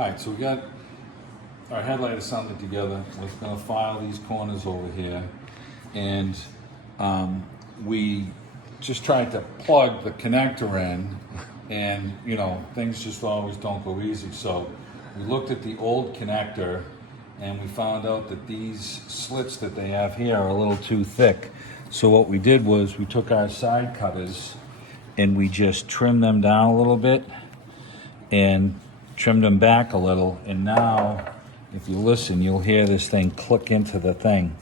All right, so we got our headlight assembly together. We're gonna file these corners over here. And we just tried to plug the connector in, and you know, things just always don't go easy. So we looked at the old connector and we found out that these slits that they have here are a little too thick. So what we did was we took our side cutters and we just trimmed them down a little bit and trimmed them back a little. And now, if you listen, you'll hear this thing click into the thing.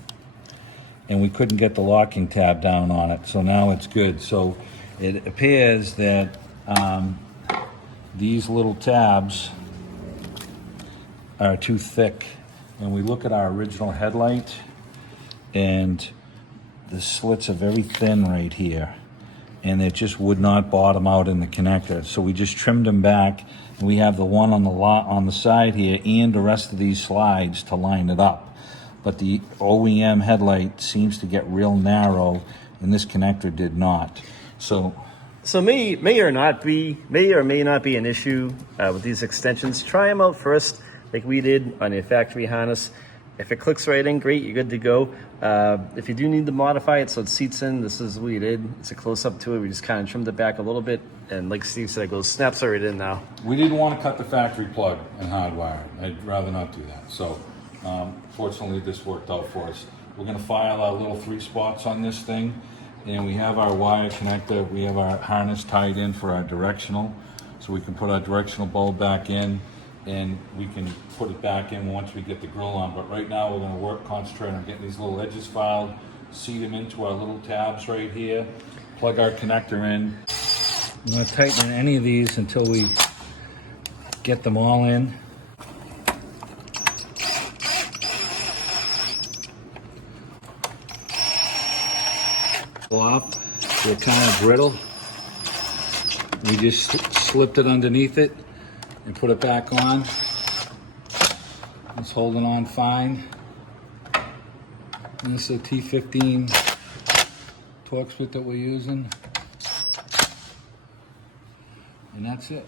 And we couldn't get the locking tab down on it, so now it's good. So it appears that these little tabs are too thick. And we look at our original headlight, and the slits are very thin right here, and it just would not bottom out in the connector. So we just trimmed them back, and we have the one on the side here and the rest of these slides to line it up. But the OEM headlight seems to get real narrow, and this connector did not. So may or may not be an issue with these extensions. Try them out first, like we did on your factory harness. If it clicks right in, great, you're good to go. If you do need to modify it so it seats in, this is what we did. It's a close-up to it. We just kind of trimmed it back a little bit, and like Steve said, it goes snaps right in now. We didn't want to cut the factory plug and hardwire it. I'd rather not do that. So fortunately, this worked out for us. We're going to file our little 3 spots on this thing, and we have our wire connector. We have our harness tied in for our directional, so we can put our directional bulb back in, and we can put it back in once we get the grill on. But right now, we're going to concentrate on getting these little edges filed, seat them into our little tabs right here, plug our connector in. I'm going to tighten any of these until we get them all in. Off, they're kind of brittle. We just slipped it underneath it and put it back on. It's holding on fine. And this is a T15 Torx bit that we're using. And that's it.